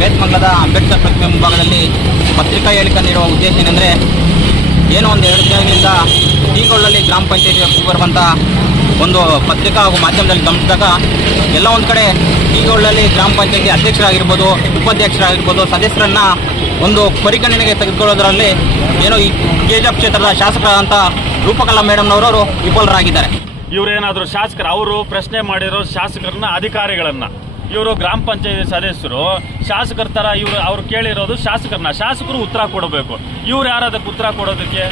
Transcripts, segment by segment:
ಬೇತ್ಮಂಗಲದ ಅಂಬೇಡ್ಕರ್ ಪ್ರತಿಮೆ ಮುಂಭಾಗದಲ್ಲಿ ಪತ್ರಿಕಾ ಹೇಳಿಕೆ ನೀಡುವ ಉದ್ದೇಶ ಏನೆಂದರೆ, ಏನೋ ಒಂದು ಎರಡು ದಿನಗಳಿಂದ ಟೀಗೊಳ್ಳಲ್ಲಿ ಗ್ರಾಮ ಪಂಚಾಯತಿ ಬರುವಂಥ ಒಂದು ಪತ್ರಿಕಾ ಹಾಗೂ ಮಾಧ್ಯಮದಲ್ಲಿ ಗಮನಿಸಿದಾಗ, ಎಲ್ಲ ಒಂದು ಕಡೆ ಟೀಗೊಳ್ಳಲ್ಲಿ ಗ್ರಾಮ ಪಂಚಾಯತಿ ಅಧ್ಯಕ್ಷರಾಗಿರ್ಬೋದು, ಉಪಾಧ್ಯಕ್ಷರಾಗಿರ್ಬೋದು, ಸದಸ್ಯರನ್ನ ಒಂದು ಪರಿಗಣನೆಗೆ ತೆಗೆದುಕೊಳ್ಳೋದರಲ್ಲಿ ಏನೋ ಈ ಕೆಜಾಪ್ ಕ್ಷೇತ್ರದ ಶಾಸಕರಾದಂಥ ರೂಪಕಲಾ ಮೇಡಮ್ನವರು ವಿಫಲರಾಗಿದ್ದಾರೆ. ಇವರೇನಾದರೂ ಶಾಸಕರು, ಅವರು ಪ್ರಶ್ನೆ ಮಾಡಿರೋ ಶಾಸಕರನ್ನ, ಅಧಿಕಾರಿಗಳನ್ನ, ಇವರು ಗ್ರಾಮ ಪಂಚಾಯತಿ ಸದಸ್ಯರು ಶಾಸಕರ ಥರ ಇವರು ಅವ್ರು ಕೇಳಿರೋದು ಶಾಸಕರನ್ನ. ಶಾಸಕರು ಉತ್ತರ ಕೊಡಬೇಕು. ಇವ್ರು ಯಾರದಕ್ಕೆ ಉತ್ತರ ಕೊಡೋದಕ್ಕೆ?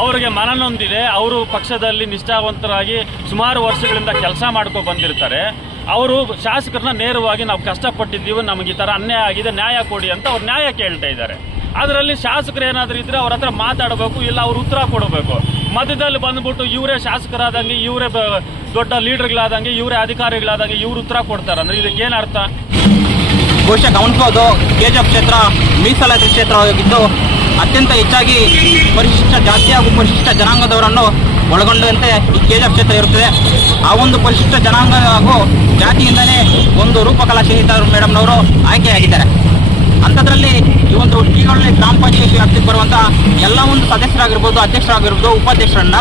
ಅವರಿಗೆ ಮನನೊಂದಿದೆ. ಅವರು ಪಕ್ಷದಲ್ಲಿ ನಿಷ್ಠಾವಂತರಾಗಿ ಸುಮಾರು ವರ್ಷಗಳಿಂದ ಕೆಲಸ ಮಾಡ್ಕೊ ಬಂದಿರ್ತಾರೆ. ಅವರು ಶಾಸಕರನ್ನ ನೇರವಾಗಿ ನಾವು ಕಷ್ಟಪಟ್ಟಿದ್ದೀವಿ, ನಮಗೆ ಈ ಥರ ಅನ್ಯಾಯ ಆಗಿದೆ, ನ್ಯಾಯ ಕೊಡಿ ಅಂತ ಅವ್ರು ನ್ಯಾಯ ಕೇಳ್ತಾ ಇದ್ದಾರೆ. ಅದರಲ್ಲಿ ಶಾಸಕರು ಏನಾದರೂ ಇದ್ದರೆ ಅವ್ರ ಹತ್ರ ಮಾತಾಡಬೇಕು, ಇಲ್ಲ ಅವ್ರು ಉತ್ತರ ಕೊಡಬೇಕು. ಮಧ್ಯದಲ್ಲಿ ಬಂದ್ಬಿಟ್ಟು ಇವರೇ ಶಾಸಕರಾದಂಗೆ, ಇವರೇ ದೊಡ್ಡ ಲೀಡರ್ಗಳಾದಂಗೆ, ಇವರೇ ಅಧಿಕಾರಿಗಳಾದಂಗೆ ಇವ್ರು ಉತ್ತರ ಕೊಡ್ತಾರೆ. ಅಂದ್ರೆ ಇದಕ್ಕೆ ಏನು ಅರ್ಥ? ಬಹುಶಃ ಗಮನಿಸಬಹುದು ಕೆಜಿಎಫ್ ಕ್ಷೇತ್ರ, ಮೀಸಲಾತಿ ಕ್ಷೇತ್ರವಾಗಿದ್ದು ಅತ್ಯಂತ ಹೆಚ್ಚಾಗಿ ಪರಿಶಿಷ್ಟ ಜಾತಿ ಹಾಗೂ ಪರಿಶಿಷ್ಟ ಜನಾಂಗದವರನ್ನು ಒಳಗೊಂಡಂತೆ ಈ ಕೆಜಿಎಫ್ ಕ್ಷೇತ್ರ ಇರುತ್ತದೆ. ಆ ಒಂದು ಪರಿಶಿಷ್ಟ ಜನಾಂಗ ಹಾಗೂ ಜಾತಿಯಿಂದಲೇ ಒಂದು ರೂಪಕಲಾ ಶಹೀದ ಮೇಡಮ್ನವರು ಆಯ್ಕೆಯಾಗಿದ್ದಾರೆ ಅಂಥದ್ರಲ್ಲಿ ಈ ಒಂದು ಟೀಗಳಲ್ಲಿ ಗ್ರಾಮ ಪಂಚಾಯತಿ ವ್ಯಾಪ್ತಿಗೆ ಬರುವಂಥ ಎಲ್ಲ ಒಂದು ಸದಸ್ಯರಾಗಿರ್ಬೋದು, ಅಧ್ಯಕ್ಷರಾಗಿರ್ಬೋದು, ಉಪಾಧ್ಯಕ್ಷರನ್ನ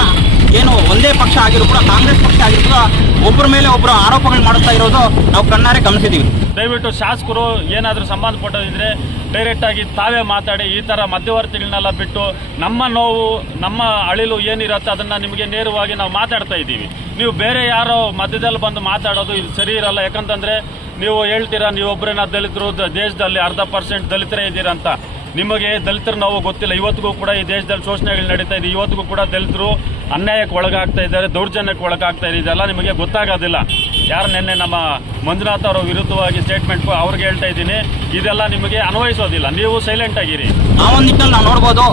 ಏನು ಒಂದೇ ಪಕ್ಷ ಆಗಿರೋ ಕೂಡ, ಕಾಂಗ್ರೆಸ್ ಪಕ್ಷ ಆಗಿರ್ಬೋದು ಒಬ್ಬರ ಮೇಲೆ ಒಬ್ಬರು ಆರೋಪಗಳು ಮಾಡುತ್ತಾ ಇರೋದು ನಾವು ಕಣ್ಣಾರೆ ಗಮನಿಸಿದ್ದೀವಿ ದಯವಿಟ್ಟು ಶಾಸಕರು ಏನಾದರೂ ಸಂಬಂಧಪಟ್ಟದಿದ್ರೆ ಡೈರೆಕ್ಟ್ ಆಗಿ ತಾವೇ ಮಾತಾಡಿ ಈ ಥರ ಮಧ್ಯವರ್ತಿಗಳನ್ನೆಲ್ಲ ಬಿಟ್ಟು ನಮ್ಮ ನೋವು, ನಮ್ಮ ಅಳಿಲು ಏನಿರುತ್ತೆ ಅದನ್ನು ನಿಮಗೆ ನೇರವಾಗಿ ನಾವು ಮಾತಾಡ್ತಾ ಇದ್ದೀವಿ. ನೀವು ಬೇರೆ ಯಾರೋ ಮಧ್ಯದಲ್ಲಿ ಬಂದು ಮಾತಾಡೋದು ಇದು ಸರಿ ಇರಲ್ಲ. ಯಾಕಂತಂದರೆ ನೀವು ಹೇಳ್ತೀರಾ ನೀವೊಬ್ಬರೇನ ದಲಿತರು ದೇಶದಲ್ಲಿ ಅರ್ಧ ಪರ್ಸೆಂಟ್ ದಲಿತರೇ ಇದ್ದೀರಾ ಅಂತ. ನಿಮಗೆ ದಲಿತರ ನೋವು ಗೊತ್ತಿಲ್ಲ. ಇವತ್ತಿಗೂ ಕೂಡ ಈ ದೇಶದಲ್ಲಿ ಶೋಷಣೆಗಳು ನಡೀತಾ ಇದೆ. ಇವತ್ತಿಗೂ ಕೂಡ ದಲಿತರು ಅನ್ಯಾಯಕ್ಕೆ ಒಳಗಾಗ್ತಾ ಇದ್ದಾರೆ, ದೌರ್ಜನ್ಯಕ್ಕೆ ಒಳಗಾಗ್ತಾ ಇದೆ, ಇದೆಲ್ಲ ನಿಮಗೆ ಗೊತ್ತಾಗೋದಿಲ್ಲ. ಯಾರು ನಿನ್ನೆ ನಮ್ಮ ಮಂಜುನಾಥ್ ಅವರ ವಿರುದ್ಧವಾಗಿ ಸ್ಟೇಟ್ಮೆಂಟ್ ಅವ್ರಿಗೆ ಹೇಳ್ತಾ ಇದ್ದೀನಿ, ಇದೆಲ್ಲ ನಿಮಗೆ ಅನ್ವಯಿಸೋದಿಲ್ಲ. ನೀವು ಸೈಲೆಂಟ್ ಆಗಿರಿ. ಆ ಒಂದು ನಿಟ್ಟಿನಲ್ಲಿ ನಾವು ನೋಡ್ಬೋದು,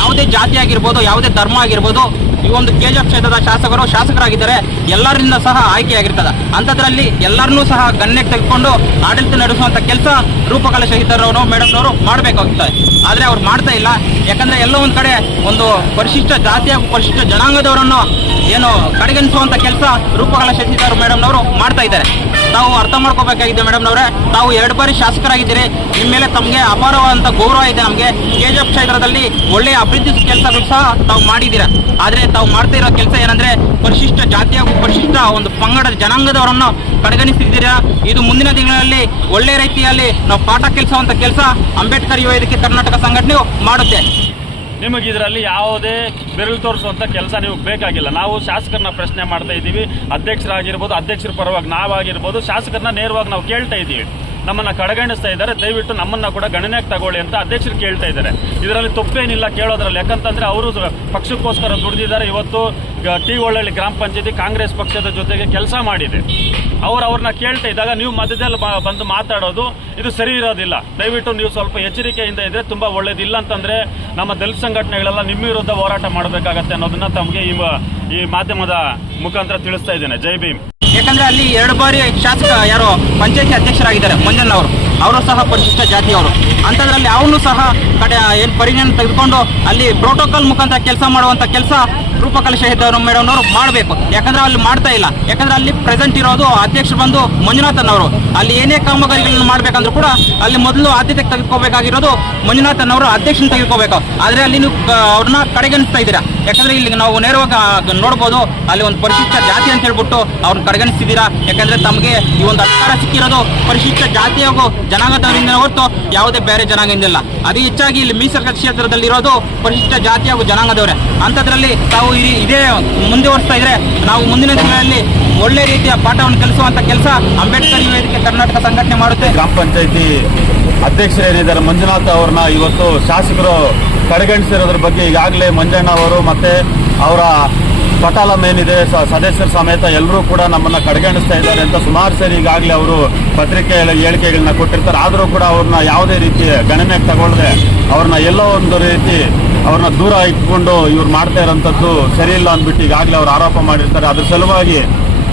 ಯಾವುದೇ ಜಾತಿ ಆಗಿರ್ಬೋದು, ಯಾವುದೇ ಧರ್ಮ ಆಗಿರ್ಬೋದು, ಈ ಒಂದು ಕೆಜಿಎಫ್ ಕ್ಷೇತ್ರದ ಶಾಸಕರು, ಶಾಸಕರಾಗಿದ್ದಾರೆ. ಎಲ್ಲರಿಂದ ಸಹ ಆಯ್ಕೆಯಾಗಿರ್ತದೆ. ಅಂಥದ್ರಲ್ಲಿ ಎಲ್ಲರನ್ನೂ ಸಹ ಗಣ್ಯಕ್ಕೆ ತೆಗೆದುಕೊಂಡು ಆಡಳಿತ ನಡೆಸುವಂಥ ಕೆಲಸ ರೂಪಕಲಾ ಶಹೀದರವರು ಮೇಡಮ್ನವರು ಮಾಡಬೇಕಾಗುತ್ತದೆ ಆದರೆ ಅವ್ರು ಮಾಡ್ತಾ ಇಲ್ಲ. ಯಾಕಂದ್ರೆ ಎಲ್ಲೋ ಒಂದು ಕಡೆ ಒಂದು ಪರಿಶಿಷ್ಟ ಜಾತಿ ಹಾಗೂ ಪರಿಶಿಷ್ಟ ಜನಾಂಗದವರನ್ನು ಏನು ಕಡೆಗಣಿಸುವಂಥ ಕೆಲಸ ರೂಪಕಲಾ ಶಶಿಧರ್ ಮೇಡಮ್ನವರು ಮಾಡ್ತಾ ಇದ್ದಾರೆ. ತಾವು ಅರ್ಥ ಮಾಡ್ಕೋಬೇಕಾಗಿದೆ ಮೇಡಮ್ನವರೇ ತಾವು ಎರಡು ಬಾರಿ ಶಾಸಕರಾಗಿದ್ದೀರಿ. ನಿಮ್ಮ ಮೇಲೆ ತಮಗೆ ಅಪಾರವಾದಂಥ ಗೌರವ ಇದೆ ನಮಗೆ. ಕೆಜಿಎಫ್ ಕ್ಷೇತ್ರದಲ್ಲಿ ಒಳ್ಳೆಯ ಅಭಿವೃದ್ಧಿ ಕೆಲಸಗಳು ಸಹ ತಾವು ಮಾಡಿದ್ದೀರಾ? ಆದರೆ ತಾವು ಮಾಡ್ತಾ ಇರೋ ಕೆಲಸ ಏನಂದ್ರೆ ಪರಿಶಿಷ್ಟ ಜಾತಿ ಹಾಗೂ ಪರಿಶಿಷ್ಟ ಒಂದು ಪಂಗಡದ ಜನಾಂಗದವರನ್ನು ಕಡೆಗಣಿಸಿದ್ದೀರಾ ಇದು ಮುಂದಿನ ದಿನಗಳಲ್ಲಿ ಒಳ್ಳೆಯ ರೀತಿಯಲ್ಲಿ ನಾವು ಪಾಠ ಕೆಲಸವಂತ ಕೆಲಸ ಅಂಬೇಡ್ಕರ್ ಯುವ ಇದಕ್ಕೆ ಕರ್ನಾಟಕ ಸಂಘಟನೆಯು ಮಾಡುತ್ತೆ. ನಿಮಗೆ ಇದರಲ್ಲಿ ಯಾವುದೇ ಬೆರಳು ತೋರಿಸುವಂಥ ಕೆಲಸ ನೀವು ಬೇಕಾಗಿಲ್ಲ. ನಾವು ಶಾಸಕರನ್ನ ಪ್ರಶ್ನೆ ಮಾಡ್ತಾ ಇದ್ದೀವಿ. ಅಧ್ಯಕ್ಷರಾಗಿರ್ಬೋದು, ಅಧ್ಯಕ್ಷರ ಪರವಾಗಿ ನಾವಾಗಿರ್ಬೋದು, ಶಾಸಕರನ್ನ ನೇರವಾಗಿ ನಾವು ಕೇಳ್ತಾ ಇದ್ದೀವಿ. ನಮ್ಮನ್ನ ಕಡೆಗಣಿಸ್ತಾ ಇದ್ದಾರೆ. ದಯವಿಟ್ಟು ನಮ್ಮನ್ನ ಕೂಡ ಗಣನೆಗೆ ತಗೊಳ್ಳಿ ಅಂತ ಅಧ್ಯಕ್ಷರು ಕೇಳ್ತಾ ಇದ್ದಾರೆ. ಇದರಲ್ಲಿ ತಪ್ಪೇನಿಲ್ಲ ಕೇಳೋದ್ರಲ್ಲಿ. ಯಾಕಂತಂದ್ರೆ ಅವರು ಪಕ್ಷಕ್ಕೋಸ್ಕರ ದುಡಿದಿದ್ದಾರೆ. ಇವತ್ತು ಟಿ ಒಳ್ಳಳ್ಳಿ ಗ್ರಾಮ ಪಂಚಾಯತಿ ಕಾಂಗ್ರೆಸ್ ಪಕ್ಷದ ಜೊತೆಗೆ ಕೆಲಸ ಮಾಡಿದೆ. ಅವ್ರು ಅವ್ರನ್ನ ಕೇಳ್ತಾ ಇದ್ದಾಗ ನೀವು ಮಧ್ಯದಲ್ಲಿ ಬಂದು ಮಾತಾಡೋದು ಇದು ಸರಿ ಇರೋದಿಲ್ಲ. ದಯವಿಟ್ಟು ನೀವು ಸ್ವಲ್ಪ ಎಚ್ಚರಿಕೆಯಿಂದ ಇದ್ರೆ ತುಂಬಾ ಒಳ್ಳೇದಿಲ್ಲ ಅಂತಂದ್ರೆ ನಮ್ಮ ದಲಿತ ಸಂಘಟನೆಗಳೆಲ್ಲ ನಿಮ್ಮ ವಿರುದ್ಧ ಹೋರಾಟ ಮಾಡಬೇಕಾಗತ್ತೆ ಅನ್ನೋದನ್ನ ತಮಗೆ ಈ ಈ ಮಾಧ್ಯಮದ ಮುಖಾಂತರ ತಿಳಿಸ್ತಾ ಇದ್ದೇನೆ. ಜೈ ಭೀಮ್. ಯಾಕಂದ್ರೆ ಅಲ್ಲಿ ಎರಡು ಬಾರಿ ಶಾಸಕ ಯಾರು ಪಂಚಾಯತಿ ಅಧ್ಯಕ್ಷರಾಗಿದ್ದಾರೆ, ಮಂಜಣ್ಣ ಅವರು. ಅವರು ಸಹ ಪರಿಶಿಷ್ಟ ಜಾತಿಯವರು ಅಂಥದ್ರಲ್ಲಿ ಅವನು ಸಹ ಕಡೆ ಏನು ಪರಿಗಣನೆ ತೆಗೆದುಕೊಂಡು ಅಲ್ಲಿ ಪ್ರೋಟೋಕಾಲ್ ಮುಖಾಂತರ ಕೆಲಸ ಮಾಡುವಂಥ ಕೆಲಸ ರೂಪಕಲಾ ಮೇಡಮ್ ಮೇಡಮ್ನವರು ಮಾಡಬೇಕು. ಯಾಕಂದ್ರೆ ಅಲ್ಲಿ ಮಾಡ್ತಾ ಇಲ್ಲ. ಯಾಕಂದ್ರೆ ಅಲ್ಲಿ ಪ್ರೆಸೆಂಟ್ ಇರೋದು ಅಧ್ಯಕ್ಷರು ಬಂದು ಮಂಜುನಾಥನ್ ಅವರು. ಅಲ್ಲಿ ಏನೇ ಕಾಮಗಾರಿಗಳನ್ನು ಮಾಡ್ಬೇಕಂದ್ರೂ ಕೂಡ ಅಲ್ಲಿ ಮೊದಲು ಆದ್ಯತೆ ತೆಗೆದುಕೋಬೇಕಾಗಿರೋದು ಮಂಜುನಾಥನ್ ಅವರು, ಅಧ್ಯಕ್ಷನ ತೆಗೆದುಕೋಬೇಕು. ಆದ್ರೆ ಅಲ್ಲಿ ನೀವು ಅವ್ರನ್ನ ಕಡೆಗಣಿಸ್ತಾ ಇದ್ದೀರಾ? ಯಾಕಂದ್ರೆ ಇಲ್ಲಿ ನಾವು ನೇರವಾಗಿ ನೋಡ್ಬೋದು, ಅಲ್ಲಿ ಒಂದು ಪರಿಶಿಷ್ಟ ಜಾತಿ ಅಂತ ಹೇಳ್ಬಿಟ್ಟು ಅವ್ರನ್ನ ಕಡೆಗಣಿಸ್ತಿದ್ದೀರಾ? ಯಾಕಂದ್ರೆ ತಮಗೆ ಈ ಒಂದು ಅಧಿಕಾರ ಸಿಕ್ಕಿರೋದು ಪರಿಶಿಷ್ಟ ಜಾತಿ ಹಾಗೂ ಜನಾಂಗದವರಿಂದ ಹೊರತು ಯಾವುದೇ ಬೇರೆ ಜನಾಂಗದಿಂದಲ್ಲ ಅದೇ ಹೆಚ್ಚಾಗಿ ಇಲ್ಲಿ ಮೀಸಲು ಕ್ಷೇತ್ರದಲ್ಲಿರೋದು ಪರಿಶಿಷ್ಟ ಜಾತಿ ಹಾಗೂ ಜನಾಂಗದವರೇ. ಅಂಥದ್ರಲ್ಲಿ ತಾವು ಇದೇ ಮುಂದುವರಿಸ್ತಾ ಇದ್ರೆ ನಾವು ಮುಂದಿನ ದಿನಗಳಲ್ಲಿ ಒಳ್ಳೆ ರೀತಿಯ ಪಾಠವನ್ನು ಕಲಿಸುವಂತ ಕೆಲಸ ಅಂಬೇಡ್ಕರ್ ವೇದಿಕೆ ಕರ್ನಾಟಕ ಸಂಘಟನೆ ಮಾಡುತ್ತೆ. ಗ್ರಾಮ ಪಂಚಾಯತಿ ಅಧ್ಯಕ್ಷರೇನಿದ್ದಾರೆ ಮಂಜುನಾಥ್ ಅವ್ರನ್ನ ಇವತ್ತು ಶಾಸಕರು ಕಡೆಗಣಿಸಿರೋದ್ರ ಬಗ್ಗೆ ಈಗಾಗಲೇ ಮಂಜಣ್ಣ ಅವರು ಮತ್ತೆ ಅವರ ಪಟಾಲಂ ಏನಿದೆ ಸದಸ್ಯರ ಸಮೇತ ಎಲ್ಲರೂ ಕೂಡ ನಮ್ಮನ್ನ ಕಡೆಗಣಿಸ್ತಾ ಇದ್ದಾರೆ ಅಂತ ಸುಮಾರು ಸರಿ ಈಗಾಗಲೇ ಅವರು ಪತ್ರಿಕೆ ಹೇಳಿಕೆಗಳನ್ನ ಕೊಟ್ಟಿರ್ತಾರೆ. ಆದರೂ ಕೂಡ ಅವ್ರನ್ನ ಯಾವುದೇ ರೀತಿ ಗಣನೆಗೆ ತಗೊಳ್ಳದೆ ಅವ್ರನ್ನ ಎಲ್ಲೋ ಒಂದು ರೀತಿ ಅವ್ರನ್ನ ದೂರ ಇಟ್ಕೊಂಡು ಇವ್ರು ಮಾಡ್ತಾ ಇರೋಂಥದ್ದು ಸರಿಯಿಲ್ಲ ಅಂದ್ಬಿಟ್ಟು ಈಗಾಗಲೇ ಅವ್ರು ಆರೋಪ ಮಾಡಿರ್ತಾರೆ. ಅದ್ರ ಸಲುವಾಗಿ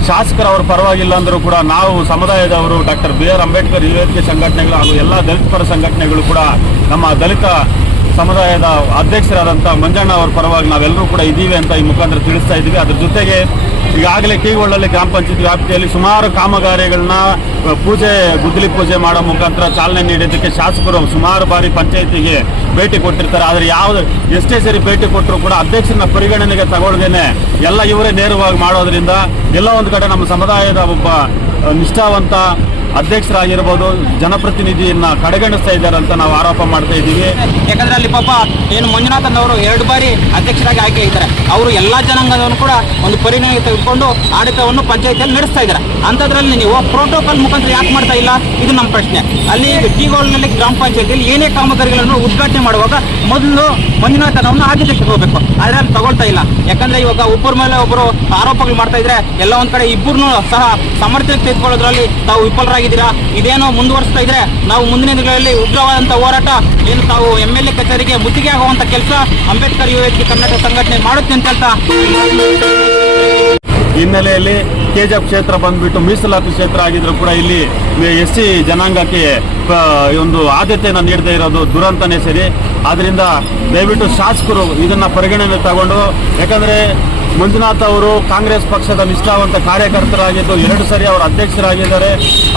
ಶಾಸಕರು ಅವ್ರ ಪರವಾಗಿಲ್ಲ ಅಂದರೂ ಕೂಡ ನಾವು ಸಮುದಾಯದವರು ಡಾಕ್ಟರ್ ಬಿ ಆರ್ ಅಂಬೇಡ್ಕರ್ ಯುವಕ ಸಂಘಟನೆಗಳು ಹಾಗೂ ಎಲ್ಲ ದಲಿತ ಪರ ಸಂಘಟನೆಗಳು ಕೂಡ ನಮ್ಮ ದಲಿತ ಸಮುದಾಯದ ಅಧ್ಯಕ್ಷರಾದಂಥ ಮಂಜಣ್ಣ ಅವರ ಪರವಾಗಿ ನಾವೆಲ್ಲರೂ ಕೂಡ ಇದ್ದೀವಿ ಅಂತ ಈ ಮುಖಾಂತರ ತಿಳಿಸ್ತಾ ಇದ್ದೀವಿ. ಅದ್ರ ಜೊತೆಗೆ ಈಗಾಗಲೇ ಕೀಗೊಳ್ಳಲ್ಲಿ ಗ್ರಾಮ ಪಂಚಾಯತ್ ವ್ಯಾಪ್ತಿಯಲ್ಲಿ ಸುಮಾರು ಕಾಮಗಾರಿಗಳನ್ನ ಪೂಜೆ, ಗುದ್ದಲಿ ಪೂಜೆ ಮಾಡೋ ಮುಖಾಂತರ ಚಾಲನೆ ನೀಡೋದಕ್ಕೆ ಶಾಸಕರು ಸುಮಾರು ಬಾರಿ ಪಂಚಾಯತಿಗೆ ಭೇಟಿ ಕೊಟ್ಟಿರ್ತಾರೆ. ಆದರೆ ಯಾವ್ದು, ಎಷ್ಟೇ ಸರಿ ಭೇಟಿ ಕೊಟ್ಟರು ಕೂಡ ಅಧ್ಯಕ್ಷರನ್ನ ಪರಿಗಣನೆಗೆ ತಗೊಳ್ದೇನೆ ಎಲ್ಲ ಇವರೇ ನೇರವಾಗಿ ಮಾಡೋದ್ರಿಂದ ಎಲ್ಲ ಒಂದು ಕಡೆ ನಮ್ಮ ಸಮುದಾಯದ ಒಬ್ಬ ನಿಷ್ಠಾವಂತ ಅಧ್ಯಕ್ಷರಾಗಿರ್ಬೋದು, ಜನಪ್ರತಿನಿಧಿಯನ್ನ ಕಡೆಗಣಿಸ್ತಾ ಇದ್ದಾರೆ ಅಂತ ನಾವು ಆರೋಪ ಮಾಡ್ತಾ ಇದ್ದೀವಿ. ಯಾಕಂದ್ರೆ ಅಲ್ಲಿ ಪಾಪ ಏನು ಮಂಜುನಾಥನ್ ಅವರು ಎರಡು ಬಾರಿ ಅಧ್ಯಕ್ಷರಾಗಿ ಆಯ್ಕೆ ಇದ್ದಾರೆ ಅವರು ಎಲ್ಲಾ ಜನಾಂಗದವನ್ನು ಕೂಡ ಒಂದು ಪರಿಣಯ ತೆಗೆದುಕೊಂಡು ಆಡಳಿತವನ್ನು ಪಂಚಾಯತಿಯಲ್ಲಿ ನಡೆಸ್ತಾ ಇದ್ದಾರೆ. ಅಂತದ್ರಲ್ಲಿ ನೀವು ಪ್ರೋಟೋಕಾಲ್ ಮುಖಾಂತರ ಯಾಕೆ ಮಾಡ್ತಾ ಇಲ್ಲ? ಇದು ನಮ್ಮ ಪ್ರಶ್ನೆ. ಅಲ್ಲಿ ಟಿಗೋಲ್ನಲ್ಲಿ ಗ್ರಾಮ ಪಂಚಾಯತಿಯಲ್ಲಿ ಏನೇ ಕಾಮಗಾರಿಗಳನ್ನು ಉದ್ಘಾಟನೆ ಮಾಡುವಾಗ ಮೊದಲು ಮಂಜುನಾಥನ್ ಅವ್ರನ್ನ ಆದ್ಯತೆಗೆ ಹೋಗಬೇಕು. ಆದ್ರೆ ಅಲ್ಲಿ ತಗೊಳ್ತಾ ಇಲ್ಲ. ಯಾಕಂದ್ರೆ ಇವಾಗ ಒಬ್ಬರ ಮೇಲೆ ಒಬ್ಬರು ಆರೋಪಗಳು ಮಾಡ್ತಾ ಇದ್ರೆ ಎಲ್ಲ ಒಂದ್ ಕಡೆ ಇಬ್ಬರನ್ನು ಸಹ ಸಮರ್ಥನೆ ತೆಗೆದುಕೊಳ್ಳೋದ್ರಲ್ಲಿ ತಾವು ವಿಫಲರಾಗಿದ್ದೀರಾ ಇದೇನೋ ಮುಂದುವರಿಸ್ತಾ ಇದ್ರೆ ನಾವು ಮುಂದಿನ ದಿನಗಳಲ್ಲಿ ಉಗ್ರವಾದಂತ ಹೋರಾಟ ಏನು ತಾವು ಎಂ ಎಲ್ ಎ ಕಚೇರಿಗೆ ಮುತ್ತಿಗೆ ಆಗುವಂತ ಕೆಲಸ ಅಂಬೇಡ್ಕರ್ ಯುವ ವೇದಿಕೆ ಕರ್ನಾಟಕ ಸಂಘಟನೆ ಮಾಡುತ್ತೆ ಅಂತ ಹೇಳ್ತಾ. ಹಿನ್ನೆಲೆಯಲ್ಲಿ ಕೆಜಿಎಫ್ ಕ್ಷೇತ್ರ ಬಂದ್ಬಿಟ್ಟು ಮೀಸಲಾತಿ ಕ್ಷೇತ್ರ ಆಗಿದ್ರು ಕೂಡ ಇಲ್ಲಿ ಎಸ್ ಸಿ ಜನಾಂಗಕ್ಕೆ ಒಂದು ಆದ್ಯತೆಯನ್ನು ನೀಡದೇ ಇರೋದು ದುರಂತನೇ ಸರಿ. ಆದ್ರಿಂದ ದಯವಿಟ್ಟು ಶಾಸಕರು ಇದನ್ನ ಪರಿಗಣನೆ ತಗೊಂಡು, ಯಾಕಂದ್ರೆ ಮಂಜುನಾಥ್ ಅವರು ಕಾಂಗ್ರೆಸ್ ಪಕ್ಷದ ನಿಷ್ಠಾವಂತ ಕಾರ್ಯಕರ್ತರಾಗಿದ್ದು, ಎರಡು ಸರಿ ಅವರು ಅಧ್ಯಕ್ಷರಾಗಿದ್ದಾರೆ.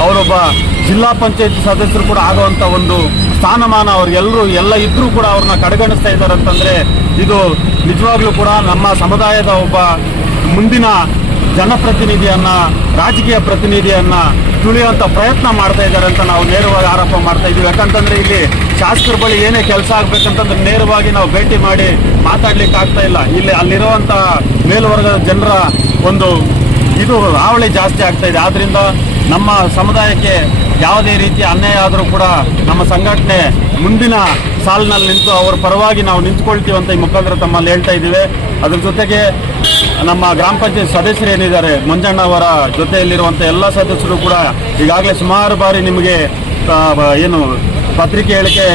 ಅವರೊಬ್ಬ ಜಿಲ್ಲಾ ಪಂಚಾಯತ್ ಸದಸ್ಯರು ಕೂಡ ಆಗುವಂಥ ಒಂದು ಸ್ಥಾನಮಾನ ಅವ್ರಿಗೆಲ್ಲರೂ ಎಲ್ಲ ಇದ್ರೂ ಕೂಡ ಅವ್ರನ್ನ ಕಡೆಗಣಿಸ್ತಾ ಇದ್ದಾರೆ ಅಂತಂದರೆ, ಇದು ನಿಜವಾಗ್ಲೂ ಕೂಡ ನಮ್ಮ ಸಮುದಾಯದ ಒಬ್ಬ ಮುಂದಿನ ಜನಪ್ರತಿನಿಧಿಯನ್ನು, ರಾಜಕೀಯ ಪ್ರತಿನಿಧಿಯನ್ನು ತುಳಿಯುವಂಥ ಪ್ರಯತ್ನ ಮಾಡ್ತಾ ಇದ್ದಾರೆ ಅಂತ ನಾವು ನೇರವಾಗಿ ಆರೋಪ ಮಾಡ್ತಾ ಇದ್ದೀವಿ ಯಾಕಂತಂದರೆ ಇಲ್ಲಿ ಶಾಸಕರ ಬಳಿ ಏನೇ ಕೆಲಸ ಆಗ್ಬೇಕಂತಂದ್ರೆ ನೇರವಾಗಿ ನಾವು ಭೇಟಿ ಮಾಡಿ ಮಾತಾಡ್ಲಿಕ್ಕೆ ಆಗ್ತಾ ಇಲ್ಲ. ಇಲ್ಲಿ ಅಲ್ಲಿರುವಂತ ಮೇಲ್ವರ್ಗದ ಜನರ ಒಂದು ಇದು ರಾವಳಿ ಜಾಸ್ತಿ ಆಗ್ತಾ ಇದೆ. ಆದ್ರಿಂದ ನಮ್ಮ ಸಮುದಾಯಕ್ಕೆ ಯಾವುದೇ ರೀತಿಯ ಅನ್ಯಾಯ ಆದರೂ ಕೂಡ ನಮ್ಮ ಸಂಘಟನೆ ಮುಂದಿನ ಸಾಲಿನಲ್ಲಿ ನಿಂತು ಅವರ ಪರವಾಗಿ ನಾವು ನಿಂತ್ಕೊಳ್ತೀವಿ ಅಂತ ಈ ಮುಖಾಂತರ ತಮ್ಮಲ್ಲಿ ಹೇಳ್ತಾ ಇದ್ದೀವಿ. ಅದ್ರ ಜೊತೆಗೆ ನಮ್ಮ ಗ್ರಾಮ ಪಂಚಾಯತ್ ಸದಸ್ಯರು ಏನಿದ್ದಾರೆ, ಮಂಜಣ್ಣ ಅವರ ಜೊತೆಯಲ್ಲಿರುವಂಥ ಎಲ್ಲ ಸದಸ್ಯರು ಕೂಡ ಈಗಾಗಲೇ ಸುಮಾರು ಬಾರಿ ನಿಮಗೆ ಏನು ಪತ್ರಿಕೆ ಹೇಳಿಕೆ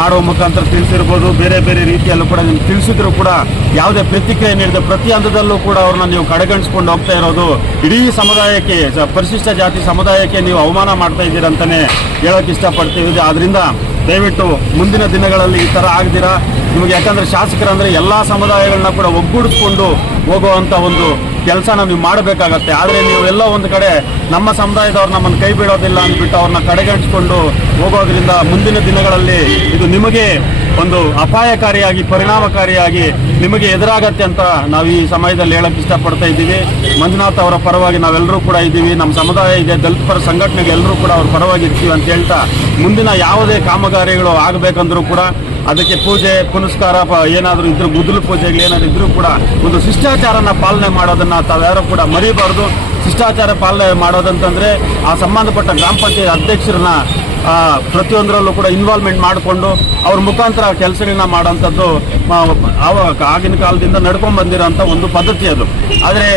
ಮಾಡುವ ಮುಖಾಂತರ ತಿಳಿಸಿರ್ಬೋದು, ಬೇರೆ ಬೇರೆ ರೀತಿಯಲ್ಲೂ ಕೂಡ ನಿಮ್ಗೆ ತಿಳಿಸಿದ್ರು ಕೂಡ ಯಾವುದೇ ಪ್ರತಿಕ್ರಿಯೆ ನೀಡಿದ ಪ್ರತಿ ಹಂತದಲ್ಲೂ ಕೂಡ ಅವ್ರನ್ನ ನೀವು ಕಡೆಗಣಿಸ್ಕೊಂಡು ಹೋಗ್ತಾ ಇರೋದು ಇಡೀ ಸಮುದಾಯಕ್ಕೆ ಪರಿಶಿಷ್ಟ ಜಾತಿ ಸಮುದಾಯಕ್ಕೆ ನೀವು ಅವಮಾನ ಮಾಡ್ತಾ ಇದ್ದೀರಾ ಅಂತಲೇ ಹೇಳೋಕೆ ಇಷ್ಟಪಡ್ತೀವಿ. ಆದ್ರಿಂದ ದಯವಿಟ್ಟು ಮುಂದಿನ ದಿನಗಳಲ್ಲಿ ಈ ತರ ಆಗದಿರಾ? ನಿಮಗೆ ಯಾಕಂದ್ರೆ ಶಾಸಕರಂದ್ರೆ ಎಲ್ಲಾ ಸಮುದಾಯಗಳನ್ನ ಕೂಡ ಒಗ್ಗೂಡಿಸ್ಕೊಂಡು ಹೋಗುವಂತ ಒಂದು ಕೆಲಸನ ನೀವು ಮಾಡಬೇಕಾಗತ್ತೆ. ಆದರೆ ನೀವು ಎಲ್ಲ ಒಂದು ಕಡೆ ನಮ್ಮ ಸಮುದಾಯದವ್ರು ನಮ್ಮನ್ನು ಕೈ ಬಿಡೋದಿಲ್ಲ ಅಂದ್ಬಿಟ್ಟು ಅವ್ರನ್ನ ಕಡೆಗಣಿಸ್ಕೊಂಡು ಹೋಗೋದ್ರಿಂದ ಮುಂದಿನ ದಿನಗಳಲ್ಲಿ ಇದು ನಿಮಗೆ ಒಂದು ಅಪಾಯಕಾರಿಯಾಗಿ, ಪರಿಣಾಮಕಾರಿಯಾಗಿ ನಿಮಗೆ ಎದುರಾಗತ್ತೆ ಅಂತ ನಾವು ಈ ಸಮಯದಲ್ಲಿ ಹೇಳಕ್ ಇಷ್ಟಪಡ್ತಾ ಇದ್ದೀವಿ. ಮಂಜುನಾಥ್ ಅವರ ಪರವಾಗಿ ನಾವೆಲ್ಲರೂ ಕೂಡ ಇದ್ದೀವಿ. ನಮ್ಮ ಸಮುದಾಯ ಇದೆ ದಲಿತ ಪರ ಸಂಘಟನೆಗೆ ಎಲ್ಲರೂ ಕೂಡ ಅವ್ರ ಪರವಾಗಿ ಇರ್ತೀವಿ ಅಂತ ಹೇಳ್ತಾ ಮುಂದಿನ ಯಾವುದೇ ಕಾಮಗಾರಿಗಳು ಆಗಬೇಕಂದ್ರೂ ಕೂಡ ಅದಕ್ಕೆ ಪೂಜೆ, ಪುನಸ್ಕಾರ ಏನಾದರೂ ಇದ್ರೂ, ಗುದ್ದಲು ಪೂಜೆಗಳು ಏನಾದರೂ ಇದ್ರೂ ಕೂಡ ಒಂದು ಶಿಷ್ಟಾಚಾರನ ಪಾಲನೆ ಮಾಡೋದನ್ನು ತಾವ್ಯಾರು ಕೂಡ ಮರಿಬಾರ್ದು. ಶಿಷ್ಟಾಚಾರ ಪಾಲನೆ ಮಾಡೋದಂತಂದರೆ ಆ ಸಂಬಂಧಪಟ್ಟ ಗ್ರಾಮ ಪಂಚಾಯತ್ ಅಧ್ಯಕ್ಷರನ್ನ ಪ್ರತಿಯೊಂದರಲ್ಲೂ ಕೂಡ ಇನ್ವಾಲ್ವ್ಮೆಂಟ್ ಮಾಡಿಕೊಂಡು ಅವ್ರ ಮುಖಾಂತರ ಕೆಲಸಗಳನ್ನ ಮಾಡೋಂಥದ್ದು ಆಗಿನ ಕಾಲದಿಂದ ನಡ್ಕೊಂಡು ಬಂದಿರೋಂಥ ಒಂದು ಪದ್ಧತಿ ಅದು. ಆದರೆ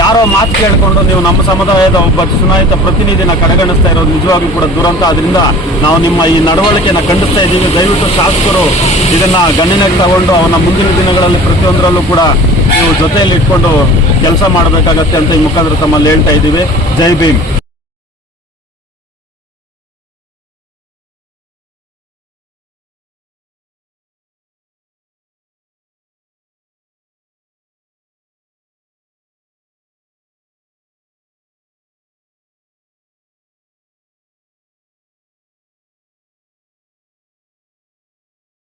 ಯಾರೋ ಮಾತು ಕೇಳಿಕೊಂಡು ನೀವು ನಮ್ಮ ಸಮುದಾಯದ ಒಬ್ಬ ಚುನಾಯಿತ ಪ್ರತಿನಿಧಿನ ಕಡೆಗಣಿಸ್ತಾ ಇರೋದು ನಿಜವಾಗ್ಲೂ ಕೂಡ ದುರಂತ. ಅದರಿಂದ ನಾವು ನಿಮ್ಮ ಈ ನಡವಳಿಕೆಯನ್ನು ಖಂಡಿಸ್ತಾ ಇದ್ದೀವಿ. ದಯವಿಟ್ಟು ಶಾಸಕರು ಇದನ್ನು ಗಣನೆಗೆ ತಗೊಂಡು ಅವನ ಮುಂದಿನ ದಿನಗಳಲ್ಲಿ ಪ್ರತಿಯೊಂದರಲ್ಲೂ ಕೂಡ ನೀವು ಜೊತೆಯಲ್ಲಿ ಇಟ್ಕೊಂಡು ಕೆಲಸ ಮಾಡಬೇಕಾಗತ್ತೆ ಅಂತ ಈ ಮುಖಾಂತರ ತಮ್ಮಲ್ಲಿ ಹೇಳ್ತಾ ಇದ್ದೀವಿ. ಜೈ ಭೀಮ್.